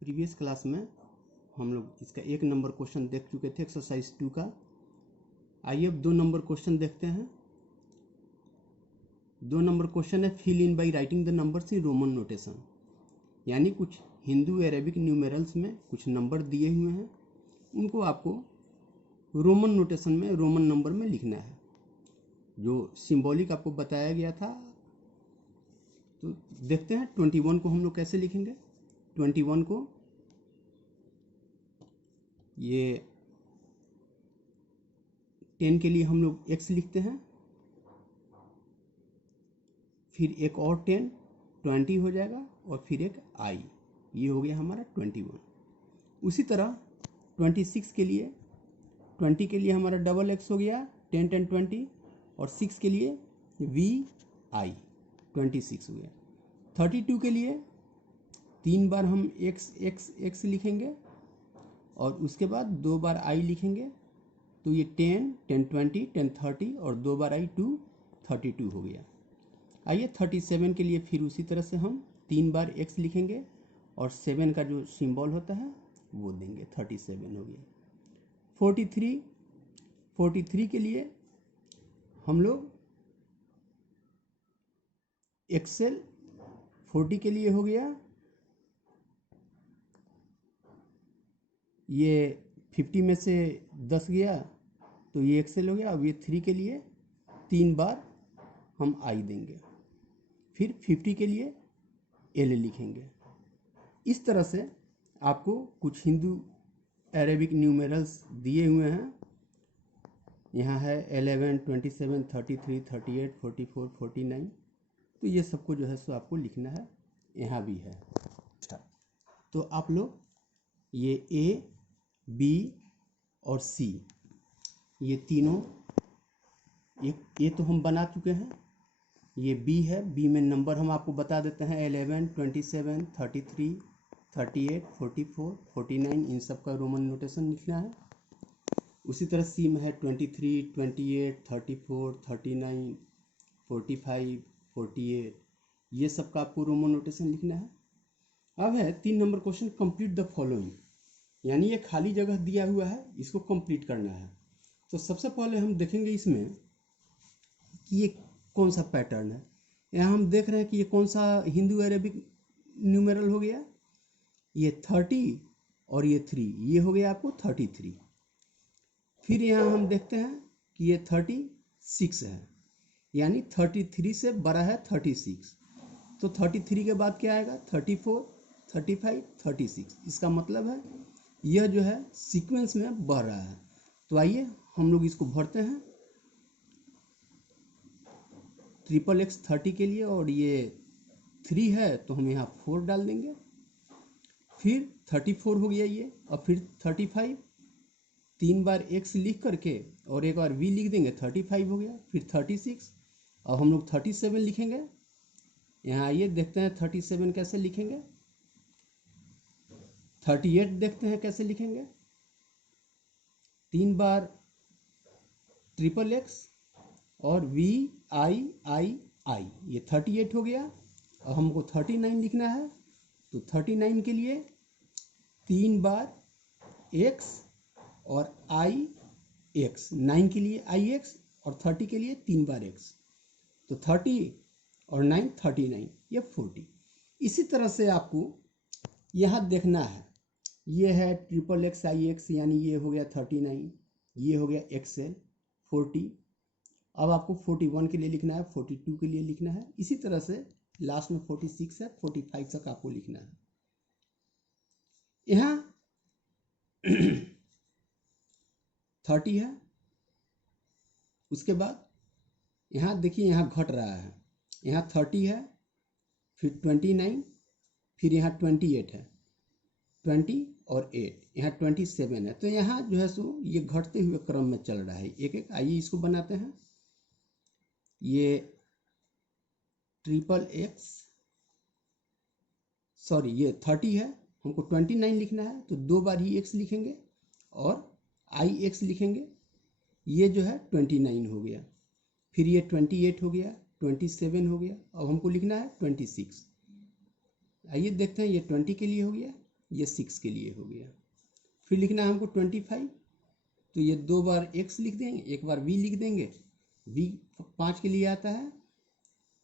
Previous class में हम लोग इसका 1 नंबर क्वेश्चन देख चुके थे एक्सरसाइज 2 का। आइए अब 2 नंबर क्वेश्चन देखते हैं। 2 नंबर क्वेश्चन है fill in by writing the numbers in Roman notation, यानी कुछ हिंदू अरेबिक न्यूमेरल्स में कुछ नंबर दिए हुए हैं, उनको आपको रोमन नोटेशन में रोमन नंबर में लिखना है। जो सिंबॉलिक आपको बताया गया था, तो देखते हैं 21 को हम लोग कैसे लिखेंगे। 21 को ये 10 के लिए हम लोग x लिखते हैं, फिर एक और 10 20 हो जाएगा और फिर एक i, ये हो गया हमारा 21। उसी तरह 26 के लिए 20 के लिए हमारा डबल x हो गया 10 10 20, और 6 के लिए vi 26 हो गया। 32 के लिए 3 बार हम x लिखेंगे और उसके बाद 2 बार i लिखेंगे, तो ये 10 10 20 10 30 और 2 बार i 2 32 हो गया। आइए 37 के लिए फिर उसी तरह से हम 3 बार x लिखेंगे और 7 का जो सिंबल होता है वो देंगे, 37 हो गया। 43 के लिए हम लोग एक्सेल 40 के लिए हो गया, ये 50 में से 10 गया तो ये एक्सेल हो गया। अब ये 3 के लिए 3 बार हम आई देंगे, फिर 50 के लिए एल लिखेंगे। इस तरह से आपको कुछ हिंदू अरेबिक न्यूमेरल्स दिए हुए हैं। यहाँ है 11 27 33 38 44 49, तो ये सबको जो है सो आपको लिखना है। यहाँ भी है। तो आप लोग ये ए बी और सी, ये तीनों, ये तो हम बना चुके हैं। ये बी है, बी में नंबर हम आपको बता देते हैं 11 27 33 38 44 49, इन सब का रोमन नोटेशन लिखना है। उसी तरह सी में है 23 28 34 39 45 48, ये सब का आपको रोमन नोटेशन लिखना है। अब है 3 number question, complete the following, यानी ये खाली जगह दिया हुआ है, इसको कंप्लीट करना है। तो सबसे पहले हम देखेंगे इसमें कि ये कौन सा पैटर्न है। यहाँ हम देख रहे हैं कि ये कौन सा हिंदू अरेबिक न्यूमेरल हो गया, ये 30 और ये 3, ये हो गया आपको 33। फिर यहाँ हम देखते हैं कि ये 36 है, यानी 33 से बड़ा है 36, तो 33 के बाद क्या आएगा 34 35 36। इसका मतलब है यह जो है सीक्वेंस में बढ़ रहा है। तो आइए हम लोग इसको भरते हैं। ट्रिपल एक्स 30 के लिए, और ये 3 है तो हम यहाँ 4 डाल देंगे, फिर 34 हो गया ये, और फिर 35, 3 बार x लिख करके और एक बार v लिख देंगे, 35 हो गया, फिर 36। अब हम लोग 37 लिखेंगे। यहाँ आइए देखते हैं 37 कैसे लिखेंगे। 38 देखते हैं कैसे लिखेंगे। 3 बार ट्रिपल एक्स और VIII, ये 38 हो गया। अब हमको 39 लिखना है, तो 39 के लिए 3 बार x और IX, 9 के लिए IX और 30 के लिए 3 बार x, तो 30 और 9 39, ये 40। इसी तरह से आपको यहाँ देखना है, ये है ट्रिपल एक्स IX, यानी ये हो गया 39, ये हो गया XL 40। अब आपको 41 के लिए लिखना है, 42 के लिए लिखना है, इसी तरह से लास्ट में 46 है, 45 तक आपको लिखना है। यहाँ 30 है, उसके बाद यहाँ देखिए यहाँ घट रहा है, यहाँ 30 है, फिर 29, फिर यहाँ 28 है, 20 और 8, यहाँ 27 है। तो यहाँ जो है सो ये घटते हुए क्रम में चल रहा है एक एक। आइए इसको बनाते हैं। ये ट्रिपल एक्स, सॉरी ये 30 है, हमको 29 लिखना है, तो 2 बार ही x लिखेंगे और IX लिखेंगे, ये जो है 29 हो गया, फिर ये 28 हो गया, 27 हो गया, अब हमको लिखना है 26। आइए देखते हैं, ये 20 के लिए हो गया, ये 6 के लिए हो गया। फिर लिखना है हमको 25, तो ये 2 बार x लिख देंगे, 1 बार v लिख देंगे। v 5 के लिए आता है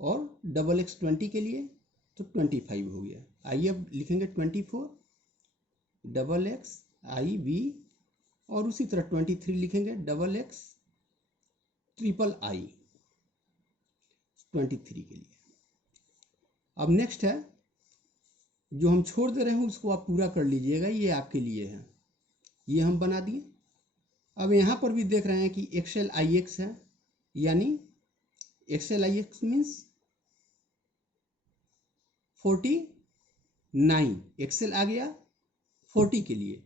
और डबल x 20 के लिए, तो 25 हो गया। आइए अब लिखेंगे 24 डबल x आई वी, और उसी तरह 23 लिखेंगे डबल x ट्रिपल आई 23 के लिए। अब नेक्स्ट है जो हम छोड़ दे रहे हैं उसको आप पूरा कर लीजिएगा, ये आपके लिए है। ये हम बना दिए। अब यहाँ पर भी देख रहे हैं कि एक्सेल आई एक्स है, यानी एक्सेल आई एक्स मीन्स 49, एक्सेल आ गया 40 के लिए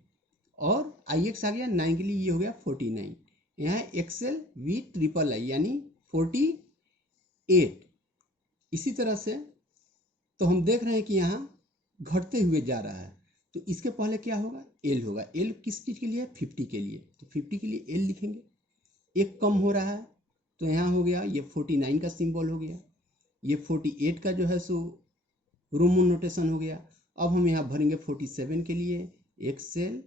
और आई एक्स आ गया 9 के लिए, ये हो गया 49। यहाँ एक्सेल वी ट्रिपल आई यानी 48। इसी तरह से तो हम देख रहे हैं कि यहाँ घटते हुए जा रहा है, तो इसके पहले क्या होगा, एल होगा। एल किस चीज़ के लिए है, 50 के लिए, तो 50 के लिए एल लिखेंगे। एक कम हो रहा है तो यहाँ हो गया ये 49 का सिंबल हो गया, ये 48 का जो है सो रोमन नोटेशन हो गया। अब हम यहाँ भरेंगे 47 के लिए एक्सेल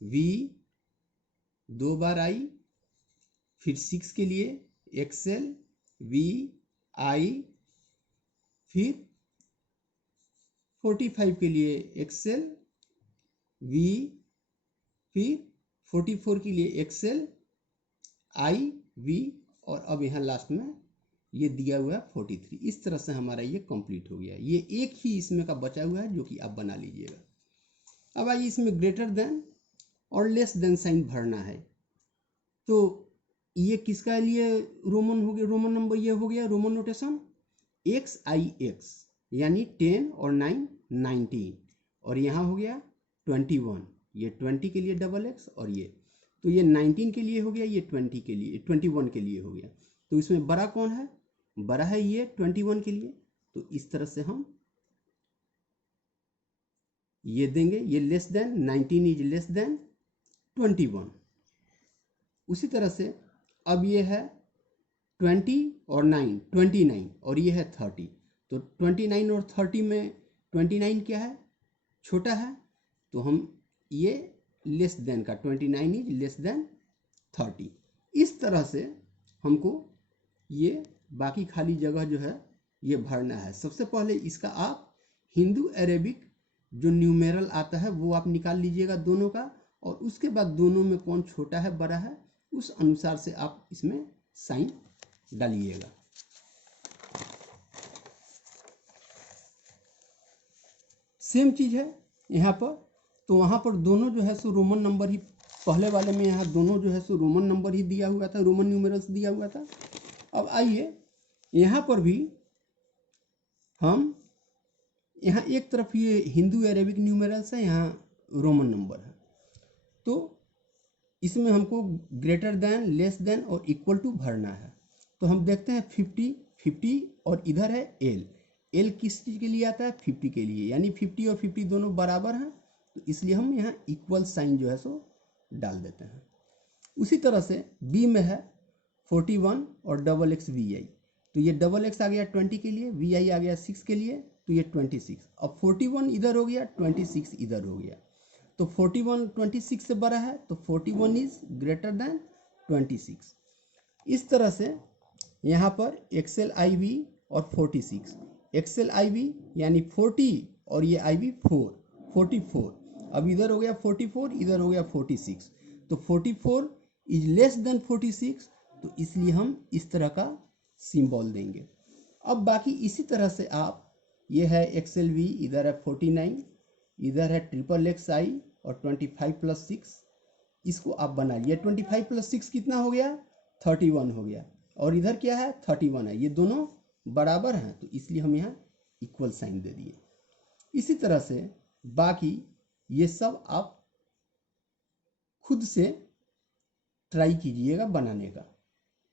वी 2 बार आई, फिर 6 के लिए एक्सेल वी आई, फिर 45 के लिए एक्सेल वी, फिर 44 के लिए एक्सेल आई वी, और अब यहाँ लास्ट में ये दिया हुआ है 43। इस तरह से हमारा ये कंप्लीट हो गया। ये एक ही इसमें का बचा हुआ है जो कि आप बना लीजिएगा। अब आइए इसमें ग्रेटर देन और लेस देन साइन भरना है। तो ये किसका लिए रोमन हो गया, रोमन नंबर ये हो गया रोमन नोटेशन एक्स आई एक्स, यानी 10 और 9 19, और यहाँ हो गया 21, ये 20 के लिए डबल एक्स, और ये तो ये 19 के लिए हो गया, ये 20 के लिए 21 के लिए हो गया। तो इसमें बड़ा कौन है, बड़ा है ये 21 के लिए। तो इस तरह से हम ये देंगे, ये less than 19 is less than 21। उसी तरह से अब ये है 20 और 9 29, और ये है 30। तो 29 और 30 में 29 क्या है, छोटा है, तो हम ये लेस देन का 29 इज लेस देन 30। इस तरह से हमको ये बाकी खाली जगह जो है ये भरना है। सबसे पहले इसका आप हिंदू अरेबिक जो न्यूमेरल आता है वो आप निकाल लीजिएगा दोनों का, और उसके बाद दोनों में कौन छोटा है बड़ा है उस अनुसार से आप इसमें साइन डालिएगा। सेम चीज़ है यहाँ पर, तो वहाँ पर दोनों जो है सो रोमन नंबर ही, पहले वाले में यहाँ दोनों जो है सो रोमन नंबर ही दिया हुआ था, रोमन न्यूमेरल्स दिया हुआ था। अब आइए यहाँ पर भी हम, यहाँ एक तरफ ये हिंदू अरेबिक न्यूमेरल्स है, यहाँ रोमन नंबर है, तो इसमें हमको ग्रेटर देन लेस देन और इक्वल टू भरना है। तो हम देखते हैं 50 50 और इधर है एल, एल किस चीज़ के लिए आता है, 50 के लिए, यानी 50 और 50 दोनों बराबर हैं, तो इसलिए हम यहाँ इक्वल साइन जो है सो डाल देते हैं। उसी तरह से बी में है 41 और डबल एक्स वी आई, तो ये डबल एक्स आ गया 20 के लिए, वी आई आ गया 6 के लिए, तो ये 26। अब 41 इधर हो गया, 26 इधर हो गया, तो 41 26 से बड़ा है, तो 41 इज ग्रेटर देन 26। इस तरह से यहाँ पर एक्सेल आई वी और 46, एक्सेल आई वी यानी 40 और ये आई वी 44। अब इधर हो गया 44, इधर हो गया 46, तो 44 इज लेस देन 46, तो इसलिए हम इस तरह का सिंबल देंगे। अब बाकी इसी तरह से आप, ये है एक्सेल वी, इधर है 49, इधर है ट्रिपल एक्स आई और 25 + 6, इसको आप बना लिए। 25 + 6 कितना हो गया, 31 हो गया, और इधर क्या है 31 है, ये दोनों बराबर हैं, तो इसलिए हम यहाँ इक्वल साइन दे दिए। इसी तरह से बाकी ये सब आप खुद से ट्राई कीजिएगा बनाने का।